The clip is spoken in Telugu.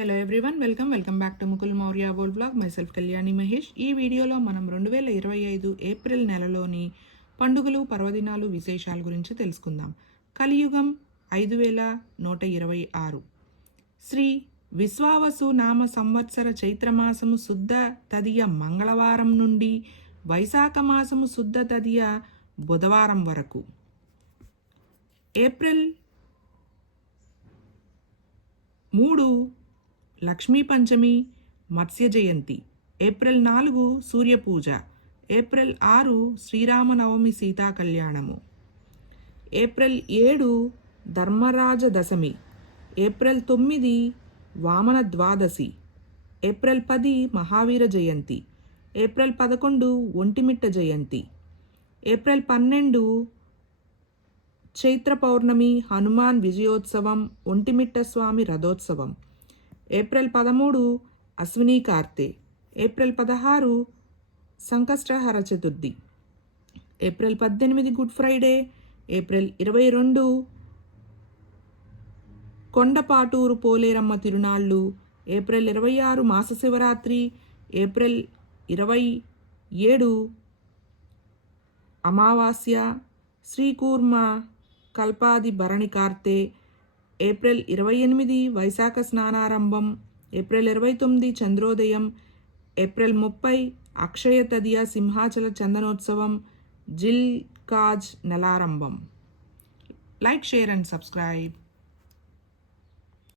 Hello everyone welcome welcome back to Mukul Maurya Bol blog myself Kalyani Mahesh ఈ వీడియోలో మనం రెండు వేల ఇరవై ఐదు ఏప్రిల్ నెలలోని పండుగలు పర్వదినాలు విశేషాల గురించి తెలుసుకుందాం. కలియుగం ఐదు వేల నూట ఇరవై ఆరు. శ్రీ విశ్వావసు నామ సంవత్సర చైత్రమాసము శుద్ధ తదియ మంగళవారం నుండి వైశాఖ మాసము శుద్ధ తదియ బుధవారం వరకు. ఏప్రిల్ మూడు లక్ష్మీ పంచమి మత్స్య జయంతి. ఏప్రిల్ నాలుగు సూర్య పూజ. ఏప్రిల్ ఆరు శ్రీరామనవమి సీతా కళ్యాణము. ఏప్రిల్ ఏడు ధర్మరాజ దశమి. ఏప్రిల్ తొమ్మిది వామన ద్వాదశి. ఏప్రిల్ పది మహావీర జయంతి. ఏప్రిల్ పదకొండు ఒంటిమిట్ట జయంతి. ఏప్రిల్ పన్నెండు చైత్ర పౌర్ణమి హనుమాన్ విజయోత్సవం ఒంటిమిట్ట స్వామి రథోత్సవం. ఏప్రిల్ పదమూడు అశ్విని కార్తె. ఏప్రిల్ పదహారు సంకష్టహర చతుర్థి. ఏప్రిల్ పద్దెనిమిది గుడ్ ఫ్రైడే. ఏప్రిల్ ఇరవై రెండు కొండపాటూరు పోలేరమ్మ తిరునాళ్ళు. ఏప్రిల్ ఇరవై ఆరు మాస శివరాత్రి. ఏప్రిల్ ఇరవై ఏడు అమావాస్య. శ్రీకూర్మ కల్పాది భరణి కార్తె. ఏప్రిల్ ఇరవై ఎనిమిది వైశాఖ స్నానారంభం ఏప్రిల్ ఇరవై తొమ్మిది చంద్రోదయం ఏప్రిల్ ముప్పై అక్షయ తదియ సింహాచల చందనోత్సవం జిల్ కాజ్ నెలారంభం. Like share and subscribe.